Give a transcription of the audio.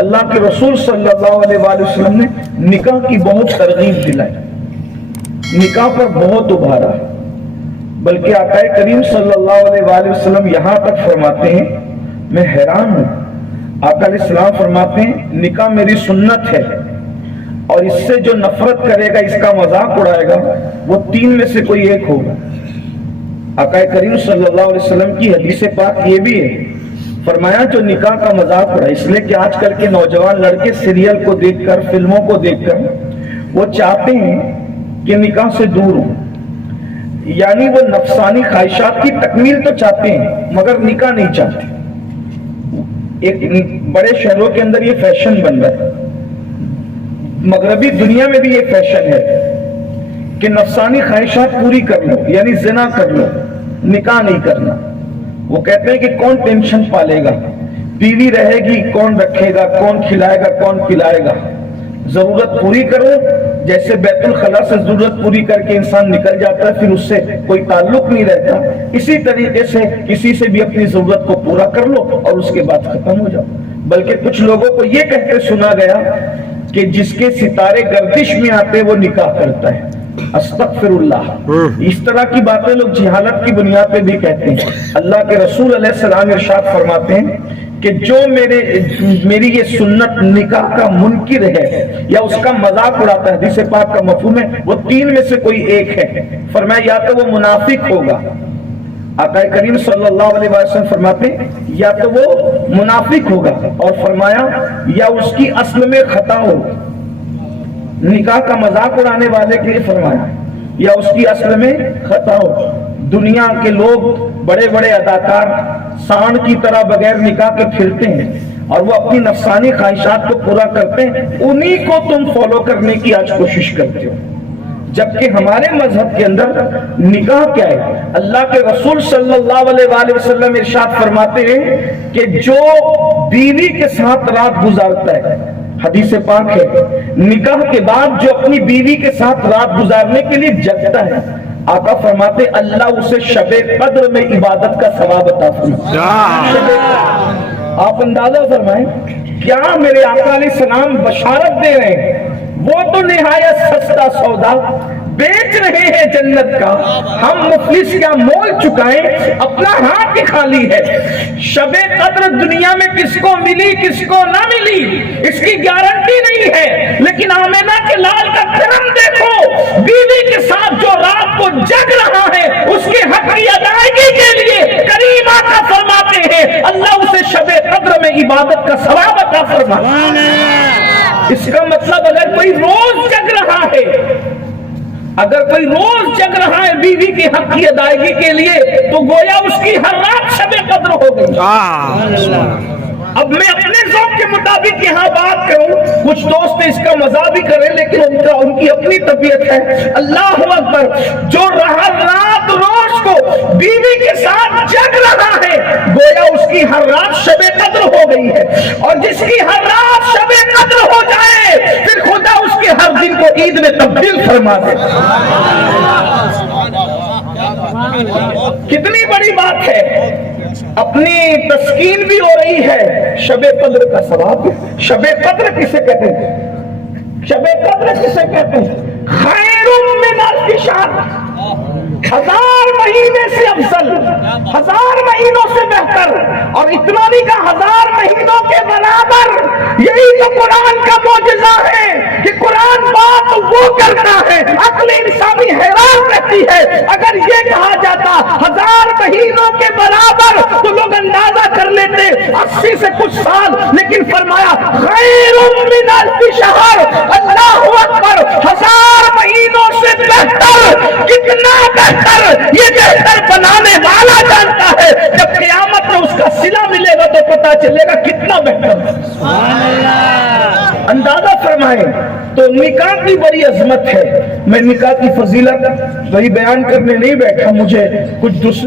اللہ کے رسول صلی اللہ علیہ وآلہ وسلم نے نکاح کی بہت ترغیب دلائی، نکاح پر بہت ابھارا، بلکہ آقا کریم صلی اللہ علیہ وآلہ وسلم یہاں تک فرماتے ہیں، میں حیران ہوں، آقا علیہ السلام فرماتے ہیں نکاح میری سنت ہے، اور اس سے جو نفرت کرے گا، اس کا مذاق اڑائے گا، وہ تین میں سے کوئی ایک ہوگا۔ آقا کریم صلی اللہ علیہ وسلم کی حدیث پاک یہ بھی ہے، فرمایا جو نکاح کا مذاق اڑائے، اس لیے کہ آج کل کے نوجوان لڑکے سیریل کو دیکھ کر، فلموں کو دیکھ کر وہ چاہتے ہیں کہ نکاح سے دور ہوں، یعنی وہ نفسانی خواہشات کی تکمیل تو چاہتے ہیں مگر نکاح نہیں چاہتے۔ ایک بڑے شہروں کے اندر یہ فیشن بن رہا ہے، مغربی دنیا میں بھی یہ فیشن ہے کہ نفسانی خواہشات پوری کر لو، یعنی زنا کر لو، نکاح نہیں کرنا۔ وہ کہتے ہیں کہ کون ٹینشن پالے گا، بیوی رہے گی کون رکھے گا، کون کھلائے گا، کون پلائے گا، ضرورت پوری کرو، جیسے بیت الخلا سے ضرورت پوری کر کے انسان نکل جاتا ہے، پھر اس سے کوئی تعلق نہیں رہتا، اسی طریقے سے کسی سے بھی اپنی ضرورت کو پورا کر لو اور اس کے بعد ختم ہو جاؤ۔ بلکہ کچھ لوگوں کو یہ کہہ کے سنا گیا کہ جس کے ستارے گردش میں آتے وہ نکاح کرتا ہے، استغفر اللہ۔ اس طرح کی باتیں لوگ جہالت کی بنیاد پہ بھی کہتے ہیں۔ اللہ کے رسول علیہ السلام ارشاد فرماتے ہیں کہ جو میری یہ سنت نکاح کا منکر ہے یا اس کا مذاق اڑاتا ہے، حدیث پاک کا مفہوم ہے وہ تین میں سے کوئی ایک ہے۔ فرمایا یا تو وہ منافق ہوگا، آقا کریم صلی اللہ علیہ وسلم فرماتے ہیں یا تو وہ منافق ہوگا، اور فرمایا یا اس کی اصل میں خطا ہوگا۔ نکاح کا مذاق اڑانے والے کے لیے فرمایا یا اس کی اصل میں خطا ہو۔ دنیا کے لوگ بڑے بڑے اداکار سانڈ کی طرح بغیر نکاح کے پھرتے ہیں اور وہ اپنی نفسانی خواہشات کو پورا کرتے ہیں، انہی کو تم فالو کرنے کی آج کوشش کرتے ہو، جبکہ ہمارے مذہب کے اندر نکاح کیا ہے؟ اللہ کے رسول صلی اللہ علیہ وآلہ وسلم ارشاد فرماتے ہیں کہ جو بیوی کے ساتھ رات گزارتا ہے، حدیث پاک ہے، نکاح کے بعد جو اپنی بیوی کے ساتھ رات گزارنے کے لیے جگتا ہے، آقا فرماتے اللہ اسے شب قدر میں عبادت کا ثواب عطا فرمائے۔ آپ اندازہ فرمائیں کیا میرے آقا علیہ السلام بشارت دے رہے ہیں، وہ تو نہایت سستا سودا بیچ رہے ہیں جنت کا، ہم مفلس کیا مول چکائیں، اپنا ہاتھ ہی خالی ہے۔ شب قدر دنیا میں کس کو ملی کس کو نہ ملی اس کی گارنٹی نہیں ہے، لیکن آمینہ کے لال کا کرم دیکھو، بیوی کے ساتھ جو رات کو جگ رہا ہے اس کے حق کی ادائیگی کے لیے کریم آقا فرماتے ہیں اللہ اسے شب قدر میں عبادت کا ثواب عطا فرمائے۔ اس کا مطلب اگر کوئی روز جگ رہا ہے، اگر کوئی روز جگ رہا ہے بیوی کے حق کی ادائیگی کے لیے، تو گویا اس کی ہر رات شب قدر ہو گئی۔ اب میں اپنے ذوق کے مطابق یہاں بات کروں، کچھ دوست اس کا مزاح بھی کریں لیکن ان کی اپنی طبیعت ہے۔ اللہ اکبر، جو رات روز کو بیوی کے ساتھ جگ رہا ہے گویا اس کی ہر رات شب قدر ہو گئی ہے، اور جس کی ہر رات شب قدر ہو جائے پھر خدا اس کے ہر دن کو عید میں تبدیل فرما دے۔ کتنی بڑی بات ہے، اپنی تسکین بھی ہو رہی ہے، شب قدر کا ثواب۔ شب قدر کسے کہتے ہیں؟ شب قدر کسے کہتے ہیں؟ خیر من الف شہر، 1000 مہینے سے افضل، 1000 مہینوں سے بہتر، اور اتنا نہیں کہ 1000 مہینوں کے برابر۔ یہی تو قرآن کا معجزہ ہے کہ قرآن بات وہ کرتا ہے عقل انسانی حیران رہتی ہے۔ اگر یہ کہا جاتا 1000 مہینوں کے برابر تو لوگ اندازہ کر لیتے 80 سے کچھ سال، لیکن فرمایا خیر من الف شہر، اللہ اکبر، 1000 مہینوں سے بہتر۔ کتنا بہتر یہ بہتر بنانے والا جانتا ہے، جب قیامت میں اس کا صلہ ملے گا تو پتہ چلے گا کتنا بہتر۔ اندازہ فرمائیں، تو نکاح کی بڑی عظمت ہے۔ میں نکاح کی فضیلت وہی بیان کرنے نہیں بیٹھا، مجھے کچھ دوسرے